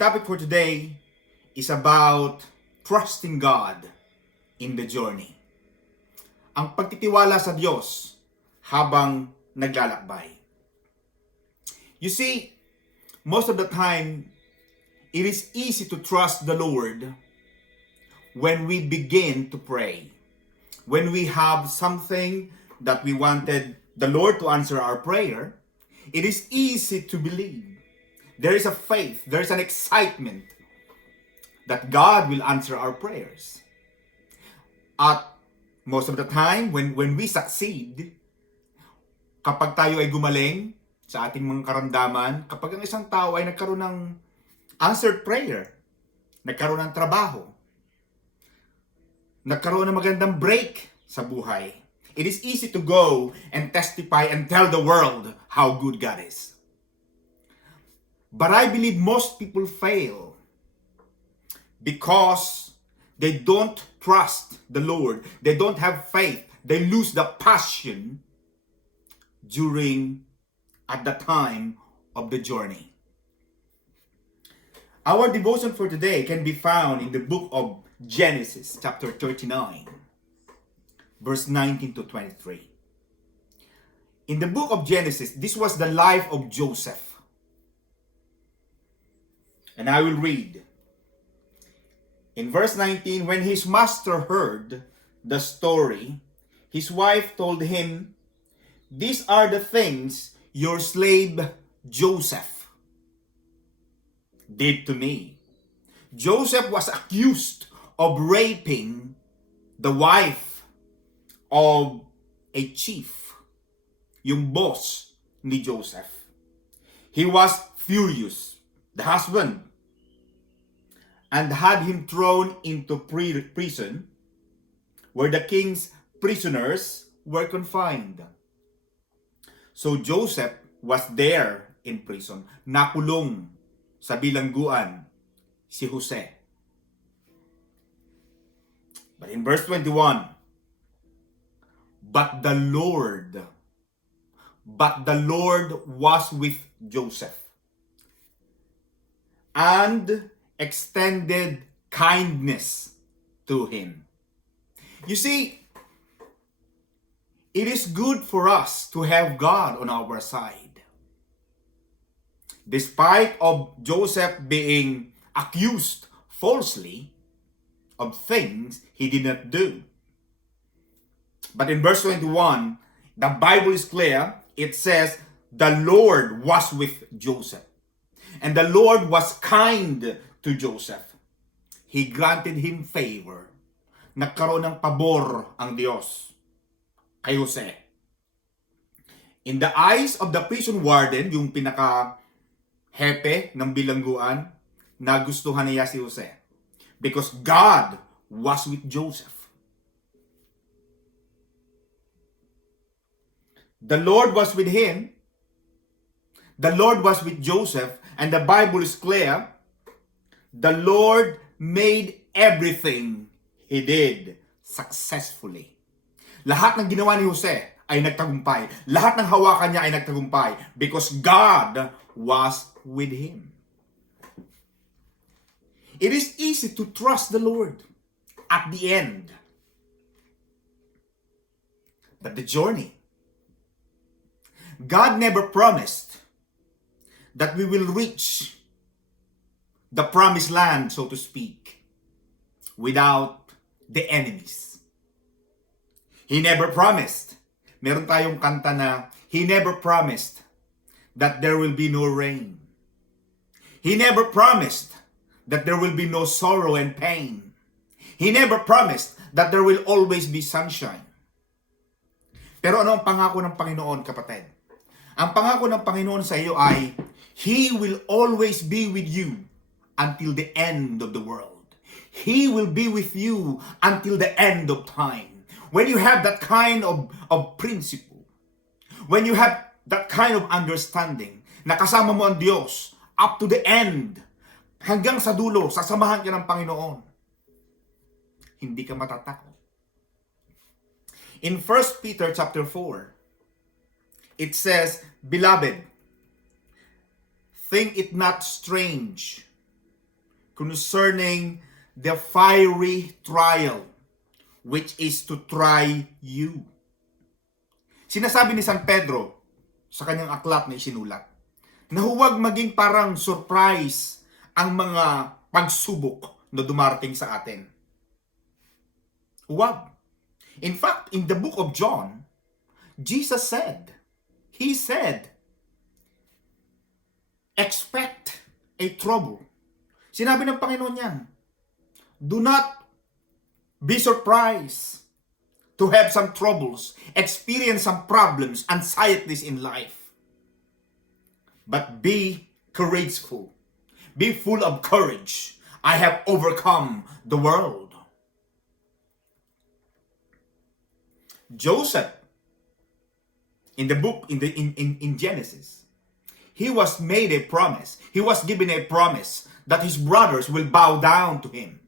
topic for today is about trusting God in the journey. Ang pagtitiwala sa Diyos habang naglalakbay. You see, most of the time, it is easy to trust the Lord when we begin to pray. When we have something that we wanted the Lord to answer our prayer, it is easy to believe. There is a faith, there is an excitement that God will answer our prayers. At most of the time, when we succeed, kapag tayo ay gumaling sa ating mga karamdaman, kapag ang isang tao ay nagkaroon ng answered prayer, nagkaroon ng trabaho, nagkaroon ng magandang break sa buhay, it is easy to go and testify and tell the world how good God is. But I believe most people fail because they don't trust the Lord. They don't have faith. They lose the passion at the time of the journey. Our devotion for today can be found in the book of Genesis, chapter 39, verse 19 to 23. In the book of Genesis, this was the life of Joseph. And I will read. In verse 19, when his master heard the story, his wife told him, "These are the things your slave Joseph did to me." Joseph was accused of raping the wife of a chief, yung boss ni Joseph. He was furious, the husband, and had him thrown into prison where the king's prisoners were confined. So Joseph was there in prison, nakulong sa bilangguan si Jose. But in verse 21, but the Lord was with Joseph and extended kindness to him. You see, it is good for us to have God on our side. Despite of Joseph being accused falsely of things he did not do. But in verse 21, the Bible is clear. It says, the Lord was with Joseph. And the Lord was kind to Joseph. He granted him favor. Nagkaroon ng pabor ang Diyos kay Jose. In the eyes of the prison warden, yung pinaka-hepe ng bilangguan, nagustuhan niya si Jose. Because God was with Joseph. The Lord was with him. The Lord was with Joseph. And the Bible is clear. The Lord made everything he did successfully. Lahat ng ginawa ni Jose ay nagtagumpay. Lahat ng hawakan niya ay nagtagumpay because God was with him. It is easy to trust the Lord at the end. But the journey, God never promised that we will reach the promised land, so to speak, without the enemies. He never promised. Meron tayong kanta na, He never promised that there will be no rain. He never promised that there will be no sorrow and pain. He never promised that there will always be sunshine. Pero ano ang pangako ng Panginoon, kapatid? Ang pangako ng Panginoon sa iyo ay, He will always be with you until the end of the world. He will be with you until the end of time. When you have that kind of principle, when you have that kind of understanding, na kasama mo ang Diyos up to the end, hanggang sa dulo, sasamahan ka ng Panginoon, hindi ka matatakot. In 1 Peter chapter 4, it says, "Beloved, think it not strange concerning the fiery trial, which is to try you. Sinasabi ni San Pedro sa kanyang aklat na isinulat, na huwag maging parang surprise ang mga pagsubok na dumarating sa atin. Huwag. In fact, in the book of John, Jesus said, He said, expect a trouble. Sinabi ng Panginoon yan, do not be surprised to have some troubles, experience some problems, anxieties in life. But be courageful. Be full of courage. I have overcome the world. Joseph, in the book, in Genesis, he was made a promise. He was given a promise that his brothers will bow down to him.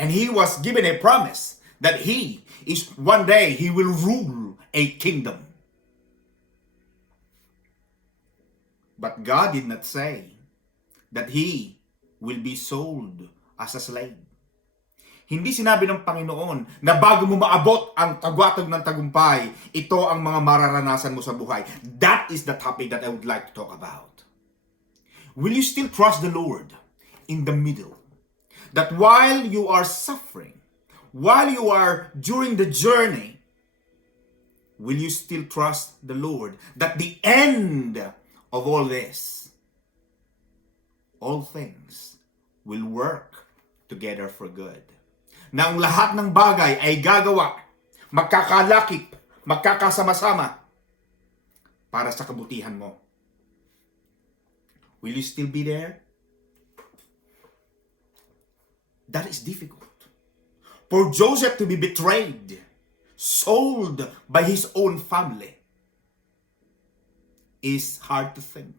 And he was given a promise that one day he will rule a kingdom. But God did not say that he will be sold as a slave. Hindi sinabi ng Panginoon na bago mo maabot ang tagwatag ng tagumpay, ito ang mga mararanasan mo sa buhay. That is the topic that I would like to talk about. Will you still trust the Lord in the middle? That while you are suffering, while you are during the journey, will you still trust the Lord that the end of all this, all things will work together for good? Na ang lahat ng bagay ay gagawa, magkakalakip, magkakasama-sama para sa kabutihan mo. Will you still be there? That is difficult. For Joseph to be betrayed, sold by his own family, is hard to think.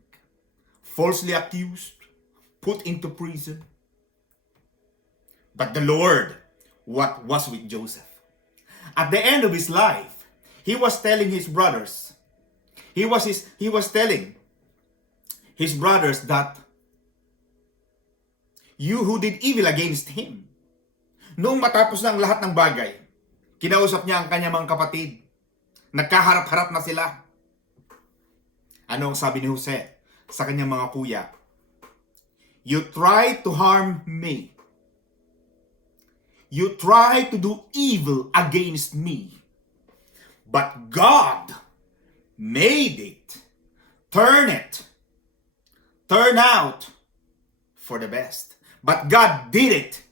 Falsely accused, put into prison. But the Lord, what was with Joseph? At the end of his life, he was telling his brothers, he was telling his brothers that you who did evil against him. Noong matapos na ang lahat ng bagay, kinausap niya ang kanyang mga kapatid. Nagkaharap-harap na sila. Ano ang sabi ni Jose sa kanyang mga kuya? You try to harm me. You try to do evil against me. But God made it, turn out for the best. But God did it.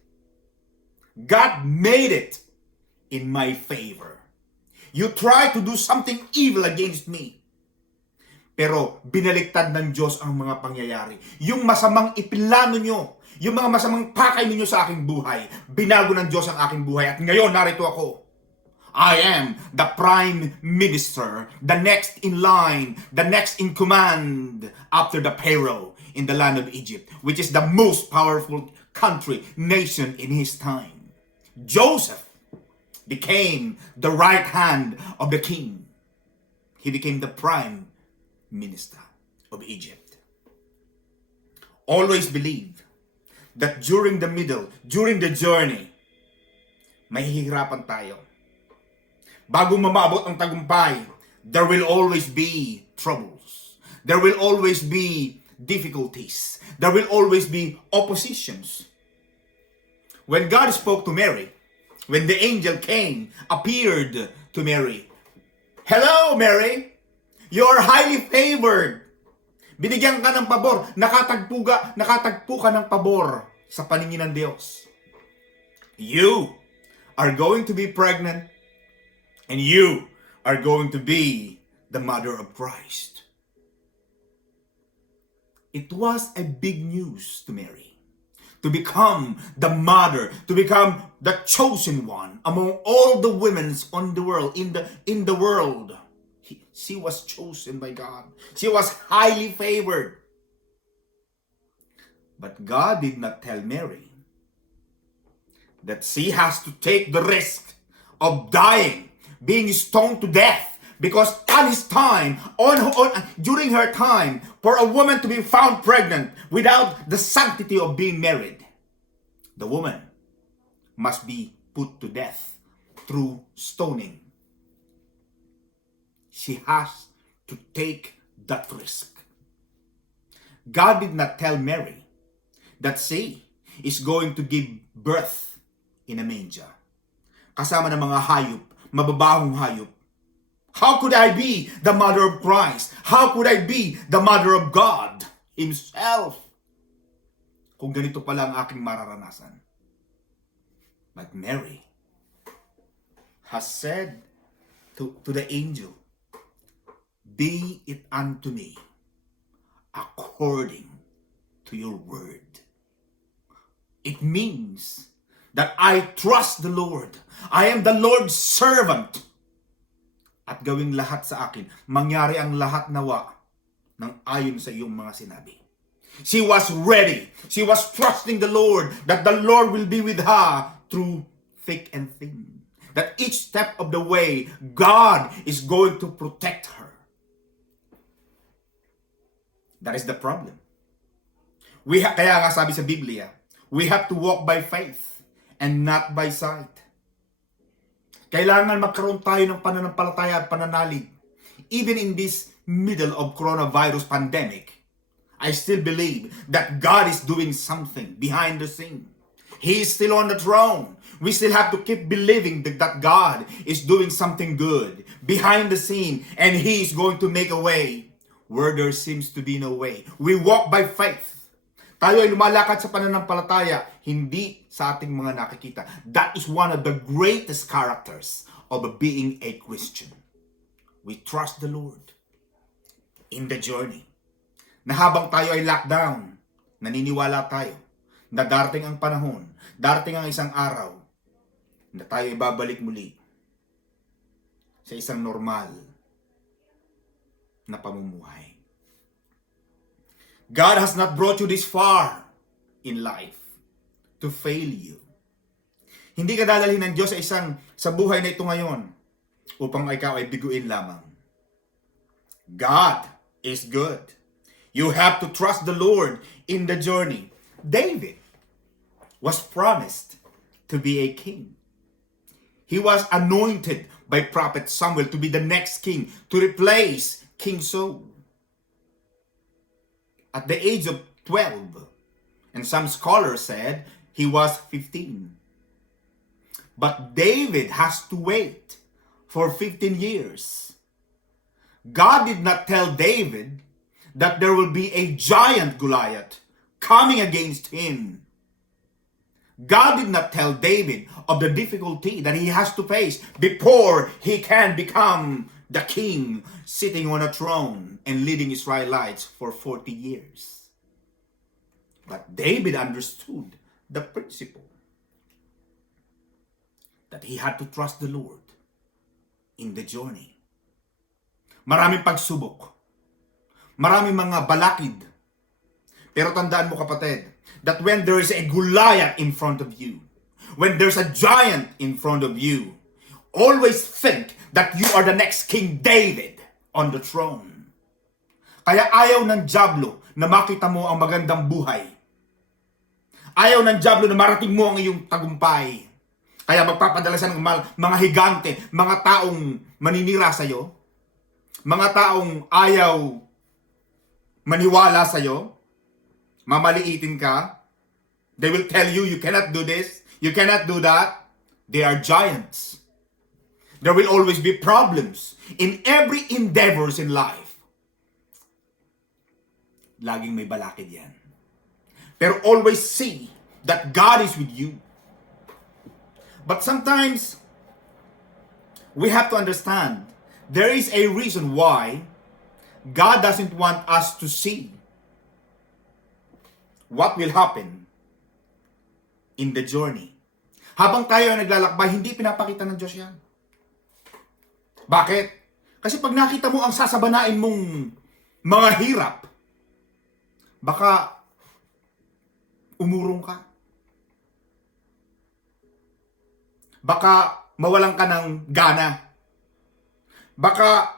God made it in my favor. You try to do something evil against me. Pero binaliktad ng Diyos ang mga pangyayari. Yung masamang ipinlano nyo, yung mga masamang pakay ninyo sa aking buhay, binago ng Diyos ang aking buhay. At ngayon, narito ako. I am the prime minister, the next in line, the next in command after the Pharaoh in the land of Egypt, which is the most powerful country, nation in his time. Joseph became the right hand of the king. He became the prime minister of Egypt. Always believe that during the journey, mahihirapan tayo. Bago mamaabot ang tagumpay, there will always be troubles. There will always be difficulties. There will always be oppositions. When God spoke to Mary, when the angel appeared to Mary, "Hello, Mary! You're highly favored. Binigyan ka ng pabor. Nakatagpo ka ng pabor sa paningin ng Diyos. You are going to be pregnant and you are going to be the mother of Christ." It was a big news to Mary. To become the mother, to become the chosen one among all the women on the world, in the world. She was chosen by God. She was highly favored. But God did not tell Mary that she has to take the risk of dying, being stoned to death Because on his time, during her time, for a woman to be found pregnant without the sanctity of being married, the woman must be put to death through stoning. She has to take that risk. God did not tell Mary that she is going to give birth in a manger, kasama ng mga hayop, mababahong hayop. How could I be the mother of Christ? How could I be the mother of God Himself? Kung ganito pala ang aking mararanasan. But Mary has said to the angel, "Be it unto me according to your word." It means that I trust the Lord. I am the Lord's servant. At gawing lahat sa akin, mangyari ang lahat nawa ng ayon sa iyong mga sinabi. She was ready. She was trusting the Lord, that the Lord will be with her through thick and thin. That each step of the way, God is going to protect her. That is the problem. Kaya nga sabi sa Biblia, we have to walk by faith and not by sight. Kailangan magkaroon tayo ng pananampalataya at pananalig. Even in this middle of coronavirus pandemic, I still believe that God is doing something behind the scene. He is still on the throne. We still have to keep believing that God is doing something good behind the scene, and He is going to make a way where there seems to be no way. We walk by faith. Tayo ay lumalakad sa pananampalataya, hindi sa ating mga nakikita. That is one of the greatest characters of being a Christian. We trust the Lord in the journey. Na habang tayo ay lockdown, naniniwala tayo na darating ang panahon, darating ang isang araw, na tayo ay babalik muli sa isang normal na pamumuhay. God has not brought you this far in life to fail you. Hindi ka dadalhin ng Diyos sa buhay na ito ngayon upang ikaw ay biguin lamang. God is good. You have to trust the Lord in the journey. David was promised to be a king. He was anointed by Prophet Samuel to be the next king, to replace King Saul. At the age of 12, and some scholars said he was 15. But David has to wait for 15 years. God did not tell David that there will be a giant Goliath coming against him. God did not tell David of the difficulty that he has to face before he can become the king sitting on a throne and leading Israelites for 40 years. But David understood the principle that he had to trust the Lord in the journey. Maraming pagsubok, maraming mga balakid. Pero tandaan mo kapatid, that when there is a Goliath in front of you, when there's a giant in front of you, always think that you are the next King David on the throne. Kaya ayaw ng dyablo na makita mo ang magandang buhay. Ayaw ng dyablo na marating mo ang iyong tagumpay. Kaya magpapadala siya ng mga higante, mga taong maninira sa'yo, mga taong ayaw maniwala sa'yo, mamaliitin ka. They will tell you, you cannot do this, you cannot do that. They are giants. There will always be problems in every endeavors in life. Laging may balakid yan. Pero always see that God is with you. But sometimes, we have to understand, there is a reason why God doesn't want us to see what will happen in the journey. Habang tayo ay naglalakbay, hindi pinapakita ng Diyos yan. Bakit? Kasi pag nakita mo ang sasabanain mong mga hirap, baka umurong ka. Baka mawalan ka ng gana. baka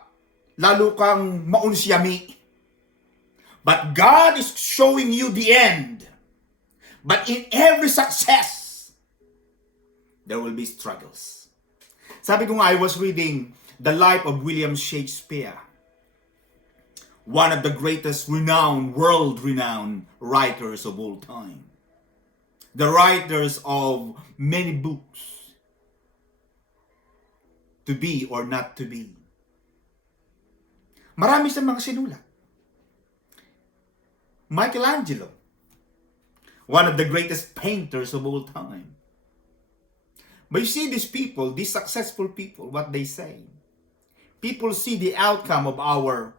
lalo kang maunsyami. But God is showing you the end. But in every success, there will be struggles. Sabi ko nga, I was reading the life of William Shakespeare, one of the greatest world-renowned writers of all time. The writers of many books, To Be or Not to Be. Marami sa mga sinulat. Michelangelo, one of the greatest painters of all time. But you see these people, these successful people, what they say. People see the outcome of our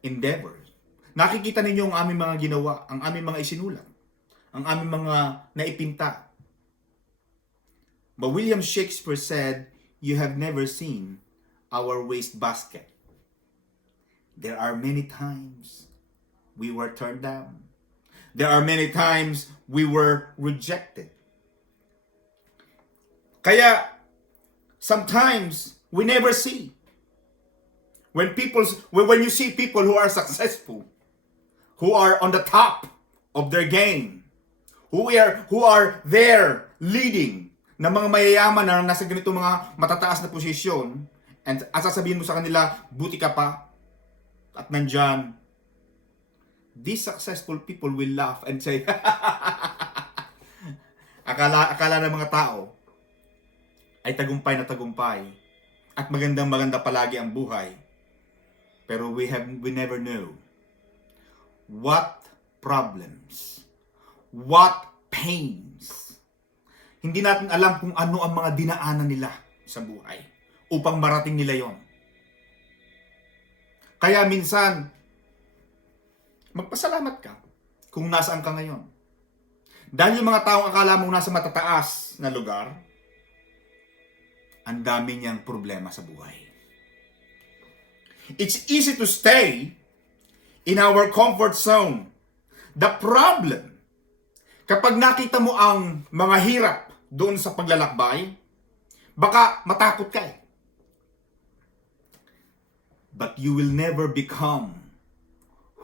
endeavors. Nakikita ninyo ang aming mga ginawa, ang aming mga isinulat, ang aming mga naipinta. But William Shakespeare said, "You have never seen our wastebasket. There are many times we were turned down. There are many times we were rejected." Kaya, sometimes we never see. When you see people who are successful, who are on the top of their game, who are there leading na mga mayayaman na nasa ganito mga matataas na posisyon, and sasabihin mo sa kanila, buti ka pa, at nandyan, these successful people will laugh and say, akala ng mga tao ay tagumpay na tagumpay at maganda palagi ang buhay. Pero we never know what problems, what pains. Hindi natin alam kung ano ang mga dinaanan nila sa buhay upang marating nila yon. Kaya minsan, magpasalamat ka kung nasaan ka ngayon. Dahil yung mga taong akala mong nasa matataas na lugar, ang dami niyang problema sa buhay. It's easy to stay in our comfort zone. The problem, kapag nakita mo ang mga hirap doon sa paglalakbay, baka matakot ka eh. But you will never become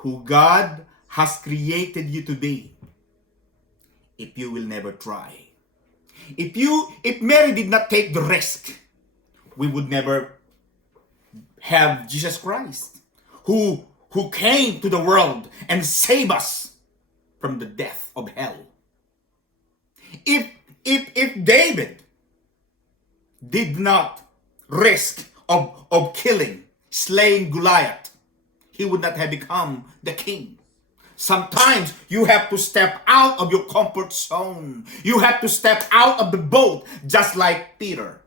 who God has created you to be if you will never try. If Mary did not take the risk, we would never have Jesus Christ, who came to the world and saved us from the death of hell. If David did not risk of slaying Goliath, he would not have become the king. Sometimes you have to step out of your comfort zone. You have to step out of the boat, just like Peter.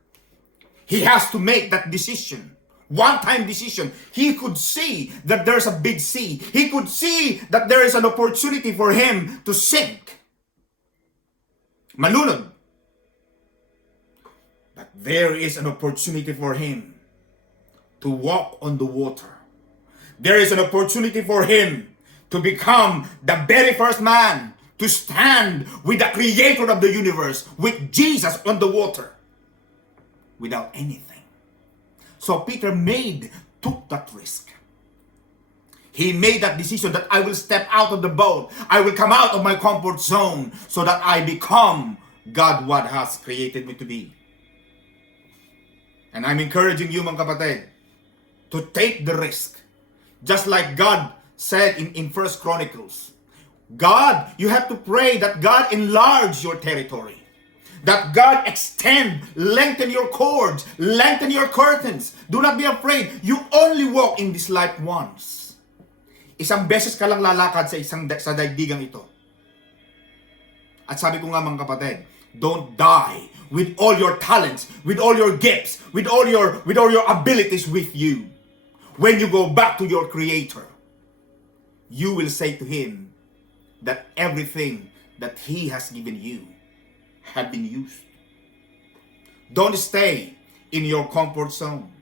He has to make that decision. One-time decision. He could see that there's a big sea. He could see that there is an opportunity for him to sink. Malunod. But there is an opportunity for him to walk on the water. There is an opportunity for him to become the very first man to stand with the creator of the universe, with Jesus on the water, without anything. So Peter took that risk. He made that decision that I will step out of the boat. I will come out of my comfort zone so that I become God what has created me to be. And I'm encouraging you, mga kapatid, to take the risk. Just like God said in 1 Chronicles, God, you have to pray that God enlarge your territory. That God lengthen your cords, lengthen your curtains. Do not be afraid. You only walk in this life once. Isang beses ka lang lalakad sa daigdigang ito. At sabi ko nga, mga kapatid, don't die with all your talents, with all your gifts, with all your abilities with you. When you go back to your Creator, you will say to Him that everything that He has given you have been used. Don't stay in your comfort zone.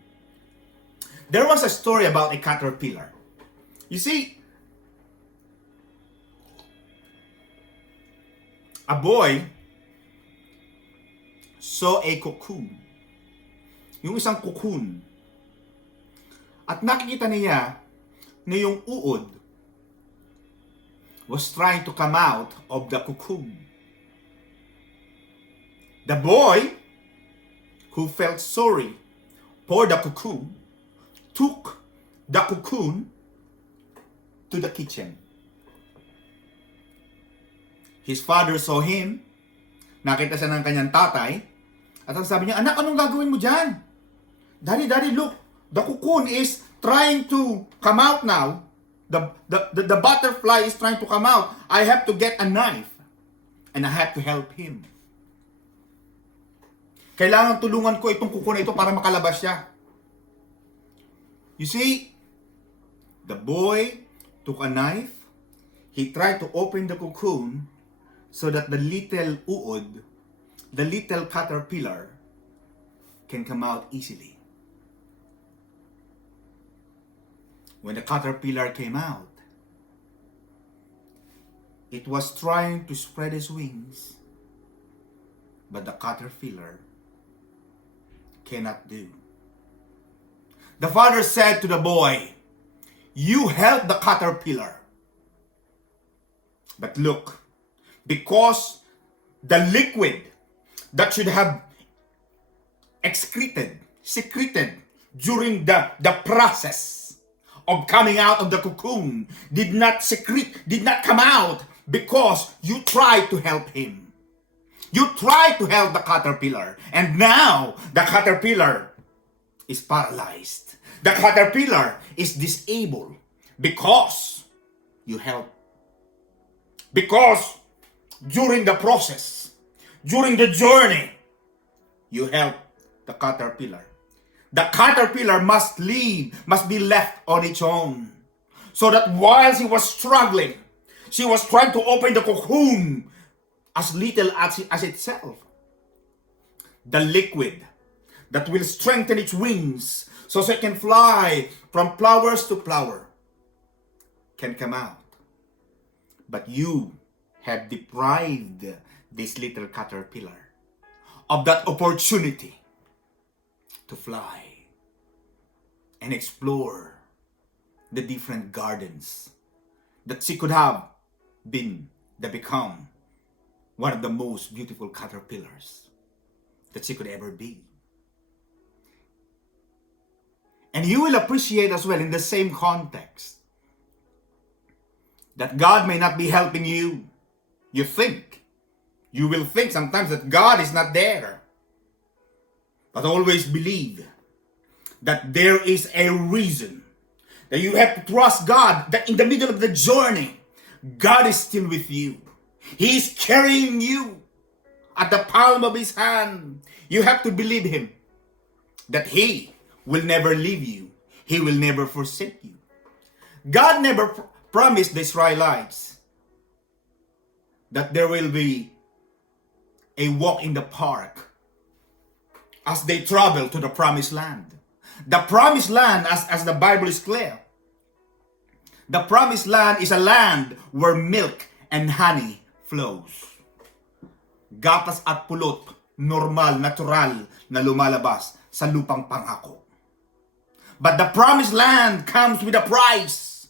There was a story about a caterpillar. You see, a boy saw a cocoon yung isang cocoon. At nakikita niya na yung uod was trying to come out of the cocoon. The boy, who felt sorry for the cocoon, took the cocoon to the kitchen. His father saw him, nakita siya ng kanyang tatay, at ang sabi niya, "Anak, anong gagawin mo dyan? Daddy, look, the cocoon is trying to come out now. The butterfly is trying to come out. I have to get a knife, and I have to help him. Kailangan tulungan ko itong cocoon na ito para makalabas siya." You see, the boy took a knife. He tried to open the cocoon so that the little uod, the little caterpillar, can come out easily. When the caterpillar came out, it was trying to spread its wings, but the caterpillar cannot do. The father said to the boy, "You help the caterpillar. But look, because the liquid that should have secreted during the process of coming out of the cocoon did not come out because you tried to help him. You tried to help the caterpillar, and now the caterpillar is paralyzed. The caterpillar is disabled because you helped. Because during the process, during the journey, you helped the caterpillar. The caterpillar must be left on its own. So that while she was struggling, she was trying to open the cocoon as little as itself. The liquid that will strengthen its wings so it can fly from flowers to flower can come out. But you have deprived this little caterpillar of that opportunity to fly and explore the different gardens that she could have become one of the most beautiful caterpillars that she could ever be." And you will appreciate as well in the same context that God may not be helping you. You will think sometimes that God is not there. But always believe that there is a reason that you have to trust God, that in the middle of the journey, God is still with you. He is carrying you at the palm of His hand. You have to believe Him that He will never leave you. He will never forsake you. God never promised the Israelites that there will be a walk in the park as they travel to the promised land. The promised land, as the Bible is clear, the promised land is a land where milk and honey flows. Gatas at pulot, normal, natural na lumalabas sa lupang pangako. But the promised land comes with a price.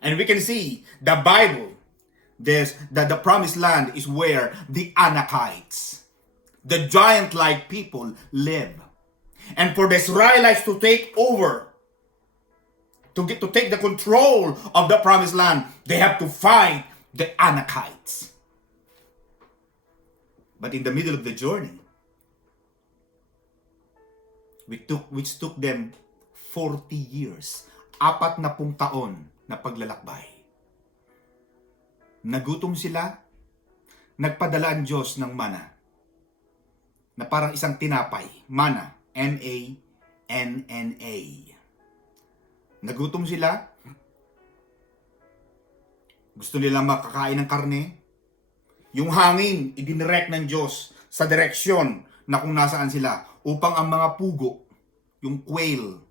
And we can see the Bible, the promised land is where the Anakites, the giant-like people, live. And for the Israelites to take over, to take the control of the promised land, they have to fight the Anakites. But in the middle of the journey, which took them 40 years, 40 taon na paglalakbay. Nagutom sila, nagpadala ang Diyos ng mana, na parang isang tinapay, mana, M-A-N-N-A. Nagutom sila, gusto nilang makakain ng karne, yung hangin, idinirect ng Diyos sa direksyon na kung nasaan sila upang ang mga pugo, yung quail,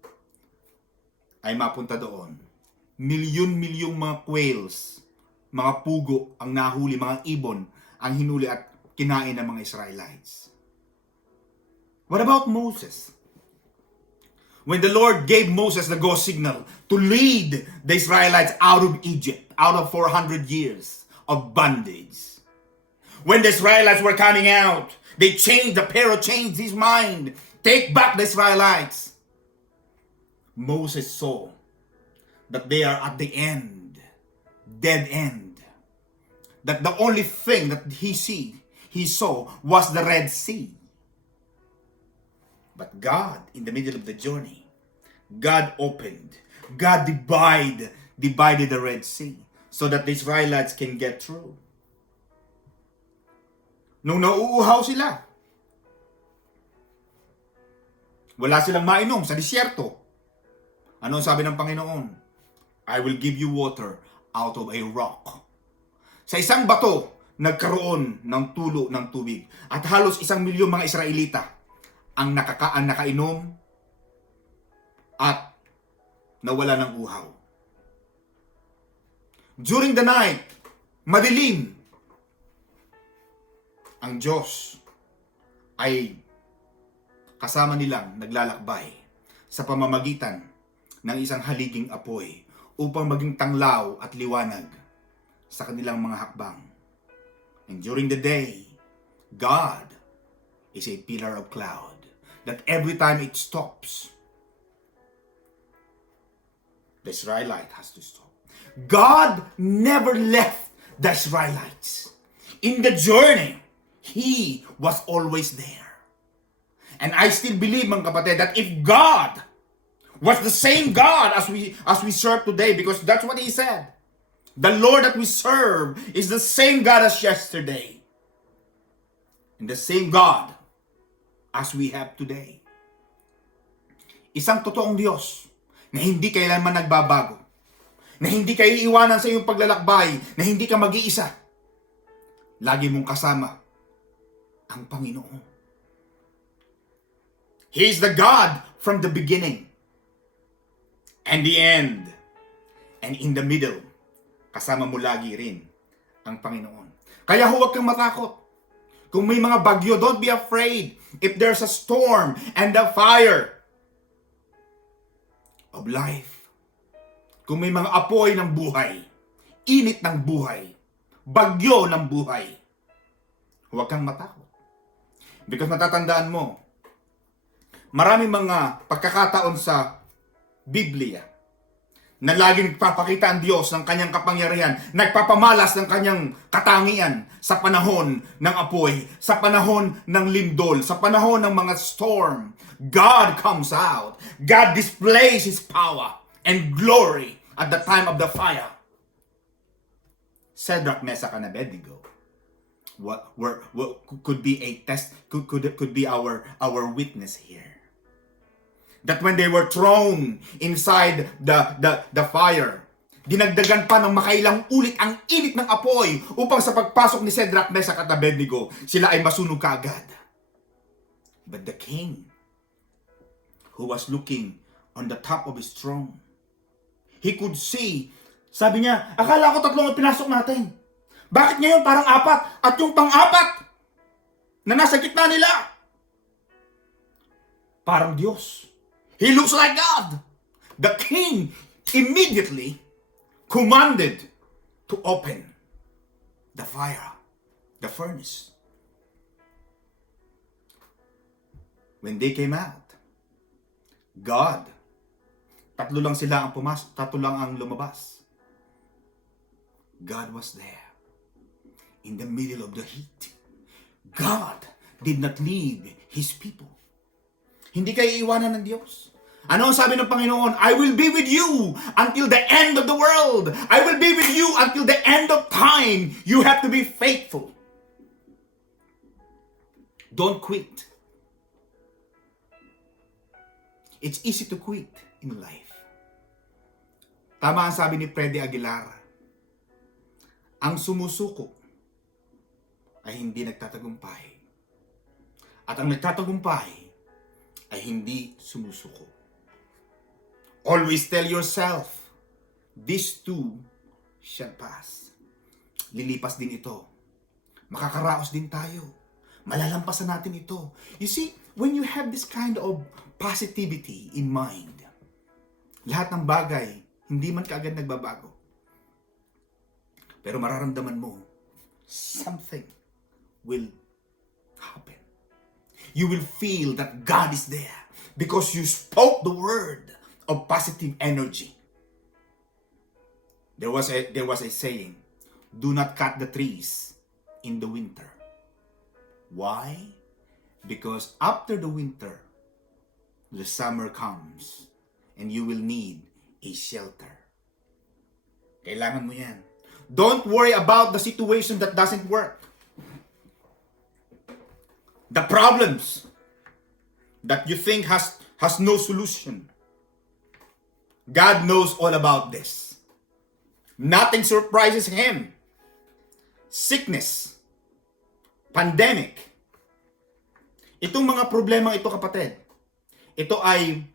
ay mapunta doon. Milyon-milyong mga quails, mga pugo ang nahuli, mga ibon ang hinuli at kinain ng mga Israelites. What about Moses? When the Lord gave Moses the go signal to lead the Israelites out of Egypt, out of 400 years of bondage. When the Israelites were coming out, the Pharaoh changed his mind. Take back the Israelites. Moses saw that they are at the end, dead end. That the only thing that he saw was the Red Sea. But God, in the middle of the journey, God divided the Red Sea so that the Israelites can get through. Nung nauuhaw sila, wala silang mainom sa disyerto. Ano sabi ng Panginoon? I will give you water out of a rock. Sa isang bato, nagkaroon ng tulo ng tubig. At halos 1,000,000 mga Israelita ang nakainom at nawala ng uhaw. During the night, madilim, ang Diyos ay kasama nilang naglalakbay sa pamamagitan ng isang haliging apoy upang maging tanglaw at liwanag sa kanilang mga hakbang. And during the day, God is a pillar of cloud that every time it stops, the Israelite has to stop. God never left the Israelites. In the journey, He was always there. And I still believe, mga kapatid, that if God was the same God as we serve today, because that's what He said. The Lord that we serve is the same God as yesterday. And the same God as we have today. Isang totoong Diyos na hindi kailanman nagbabago. Na hindi ka iiwanan sa iyong paglalakbay. Na hindi ka mag-iisa. Lagi mong kasama ang Panginoon. He is the God from the beginning and the end. And in the middle, kasama mo lagi rin ang Panginoon. Kaya huwag kang matakot. Kung may mga bagyo, don't be afraid. If there's a storm and a fire of life. Kung may mga apoy ng buhay, init ng buhay, bagyo ng buhay, huwag kang matakot. Because matatandaan mo, maraming mga pagkakataon sa Biblia na laging nagpapakita ang Diyos ng kanyang kapangyarihan, nagpapamalas ng kanyang katangian sa panahon ng apoy, sa panahon ng lindol, sa panahon ng mga storm. God comes out. God displays His power and glory at the time of the fire. Shadrach, Meshach, and Abednego what could be a test, could be our witness here. That when they were thrown inside the fire, dinagdagan pa ng makailang ulit ang init ng apoy upang sa pagpasok ni Shadrach, Meshach at Abednego, sila ay masunog kaagad. But the king, who was looking on the top of his throne, he could see, sabi niya, akala ko 3 ang pinasok natin. Bakit ngayon parang 4? At yung pang-4 na nasa gitna nila, parang Diyos. He looks like God. The king immediately commanded to open the fire, the furnace. When they came out, God, 3 lang sila ang 3 lang ang lumabas. God was there in the middle of the heat. God did not leave His people. Hindi kayo iiwanan ng Diyos. Ano ang sabi ng Panginoon? I will be with you until the end of the world. I will be with you until the end of time. You have to be faithful. Don't quit. It's easy to quit in life. Tama ang sabi ni Freddy Aguilar. Ang sumusuko ay hindi nagtatagumpay. At ang nagtatagumpay ay hindi sumusuko. Always tell yourself, this too shall pass. Lilipas din ito. Makakaraos din tayo. Malalampasan natin ito. You see, when you have this kind of positivity in mind, lahat ng bagay, hindi man kaagad nagbabago. Pero mararamdaman mo, something will happen. You will feel that God is there because you spoke the word of positive energy. There was a saying, do not cut the trees in the winter. Why? Because after the winter, the summer comes and you will need a shelter. Kailangan mo yan. Don't worry about the situation that doesn't work. The problems that you think has no solution. God knows all about this. Nothing surprises Him. Sickness, pandemic, itong mga problema ito, kapatid, ito ay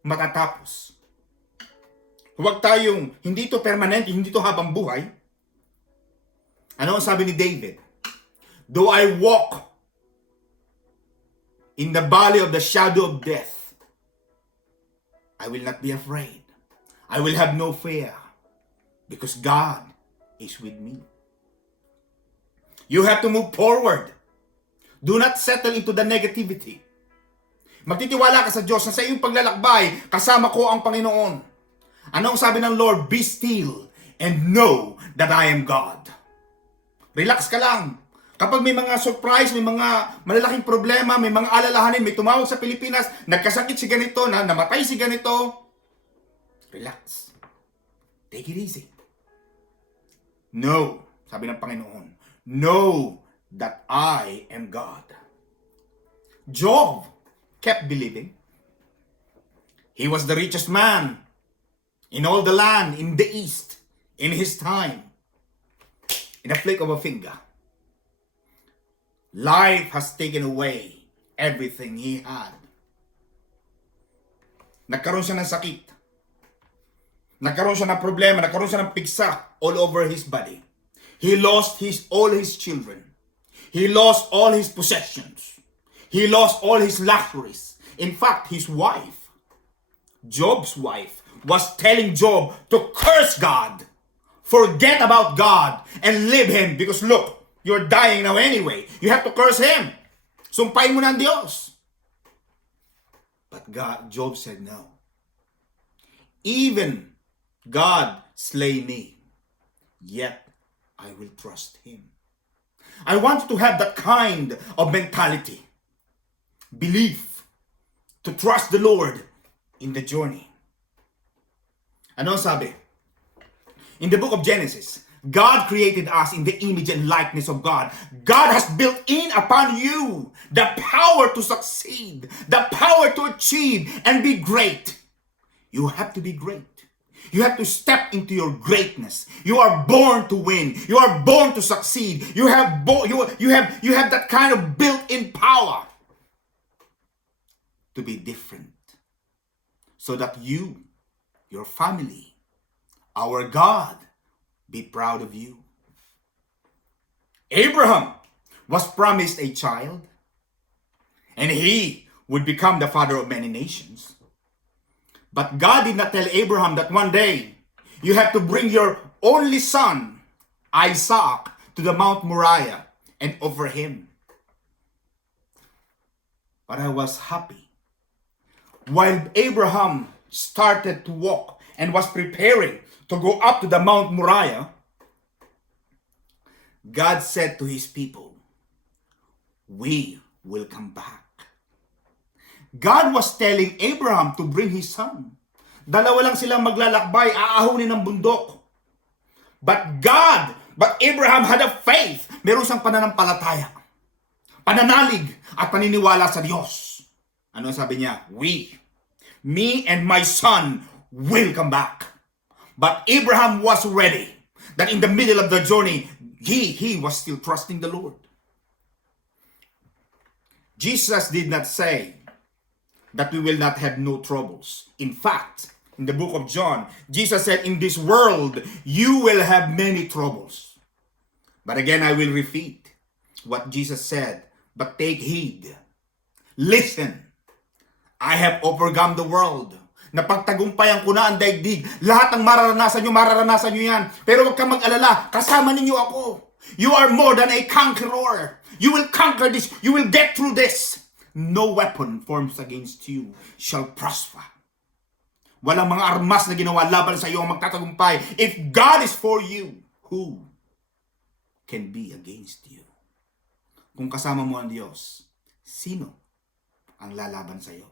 matatapos. Huwag tayong, hindi ito permanente, hindi ito habang buhay. Ano ang sabi ni David? Though I walk in the valley of the shadow of death, I will not be afraid. I will have no fear because God is with me. You have to move forward. Do not settle into the negativity. Magtitiwala ka sa Diyos na sa iyong paglalakbay, kasama ko ang Panginoon. Ano ang sabi ng Lord? Be still and know that I am God. Relax ka lang. Kapag may mga surprise, may mga malalaking problema, may mga alalahanin, may tumawag sa Pilipinas, nagkasakit si ganito, namatay si ganito, relax. Take it easy. No, sabi ng Panginoon, know that I am God. Job kept believing. He was the richest man in all the land, in the east, in his time. In a flick of a finger. Life has taken away everything he had. Nagkaroon siya ng sakit. Nagkaroon siya ng problema. Nagkaroon siya ng piksa all over his body. He lost all his children. He lost all his possessions. He lost all his luxuries. In fact, his wife, Job's wife, was telling Job to curse God. Forget about God and leave Him because look, you're dying now anyway. You have to curse Him. Sumpain mo na ang Diyos. But Job said no. Even God slay me, yet I will trust Him. I want you to have that kind of mentality. Belief. To trust the Lord in the journey. Ano ang sabi? In the book of Genesis, God created us in the image and likeness of God. God has built in upon you the power to succeed, the power to achieve and be great. You have to be great. You have to step into your greatness. You are born to win. You are born to succeed. You have that kind of built-in power to be different. So that you, your family, our God, be proud of you. Abraham was promised a child, and he would become the father of many nations. But God did not tell Abraham that one day you have to bring your only son, Isaac, to the Mount Moriah and offer him. But I was happy. While Abraham started to walk and was preparing to go up to the Mount Moriah, God said to His people, we will come back. God was telling Abraham to bring his son. Dalawa lang silang maglalakbay, aahunin ng bundok. But Abraham had a faith. Meron siyang pananampalataya, pananalig at paniniwala sa Diyos. Ano sabi niya? Me and my son will come back. But Abraham was ready. That in the middle of the journey, he was still trusting the Lord. Jesus did not say that we will not have no troubles. In fact, in the book of John, Jesus said, in this world, you will have many troubles. But again, I will repeat what Jesus said But take heed. Listen. I have overcome the world. Napagtagumpayan ko na ang daigdig. Lahat ng mararanasan nyo yan. Pero huwag kang mag-alala, kasama ninyo ako. You are more than a conqueror. You will conquer this. You will get through this. No weapon formed against you shall prosper. Walang mga armas na ginawa laban sa iyo ang magtatagumpay. If God is for you, who can be against you? Kung kasama mo ang Diyos, sino ang lalaban sa iyo?